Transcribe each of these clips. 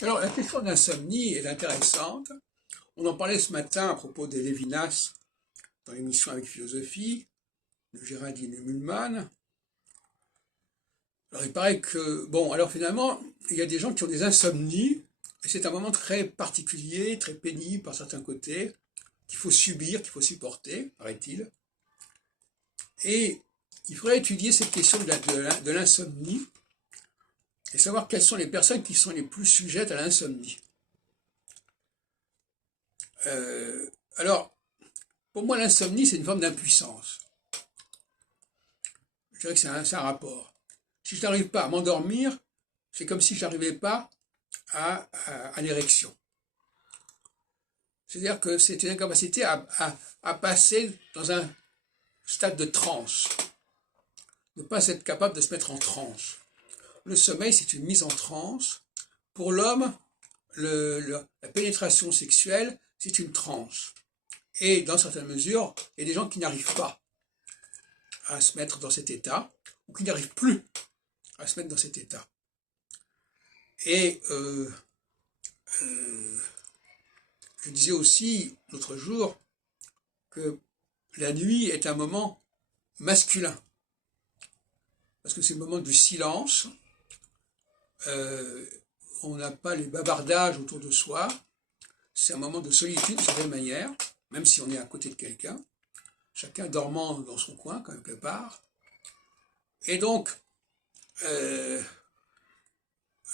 Alors, la question de l'insomnie est intéressante. On en parlait ce matin à propos des Lévinas dans l'émission avec Philosophie, de Géraldine Mühlmann. Alors, il paraît que, bon, alors finalement, il y a des gens qui ont des insomnies, et c'est un moment très particulier, très pénible par certains côtés, qu'il faut subir, qu'il faut supporter, paraît-il. Et il faudrait étudier cette question de l'insomnie, et savoir quelles sont les personnes qui sont les plus sujettes à l'insomnie. Alors, pour moi, l'insomnie, c'est une forme d'impuissance. Je dirais que c'est un rapport. Si je n'arrive pas à m'endormir, c'est comme si je n'arrivais pas à l'érection. C'est-à-dire que c'est une incapacité à passer dans un stade de transe. Ne pas être capable de se mettre en transe. Le sommeil, c'est une mise en transe. Pour l'homme, la pénétration sexuelle, c'est une transe. Et dans certaines mesures, il y a des gens qui n'arrivent pas à se mettre dans cet état, ou qui n'arrivent plus à se mettre dans cet état. Et je disais aussi l'autre jour que la nuit est un moment masculin, parce que c'est le moment du silence, on n'a pas les bavardages autour de soi, c'est un moment de solitude d'une certaine manière, même si on est à côté de quelqu'un, chacun dormant dans son coin, quelque part. Et donc,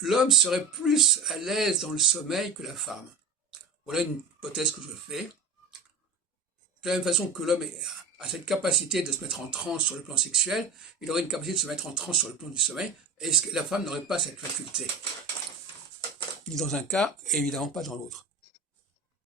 l'homme serait plus à l'aise dans le sommeil que la femme. Voilà une hypothèse que je fais. De la même façon que l'homme a cette capacité de se mettre en transe sur le plan sexuel, il aurait une capacité de se mettre en transe sur le plan du sommeil. Est-ce que la femme n'aurait pas cette faculté? Ni dans un cas, et évidemment pas dans l'autre.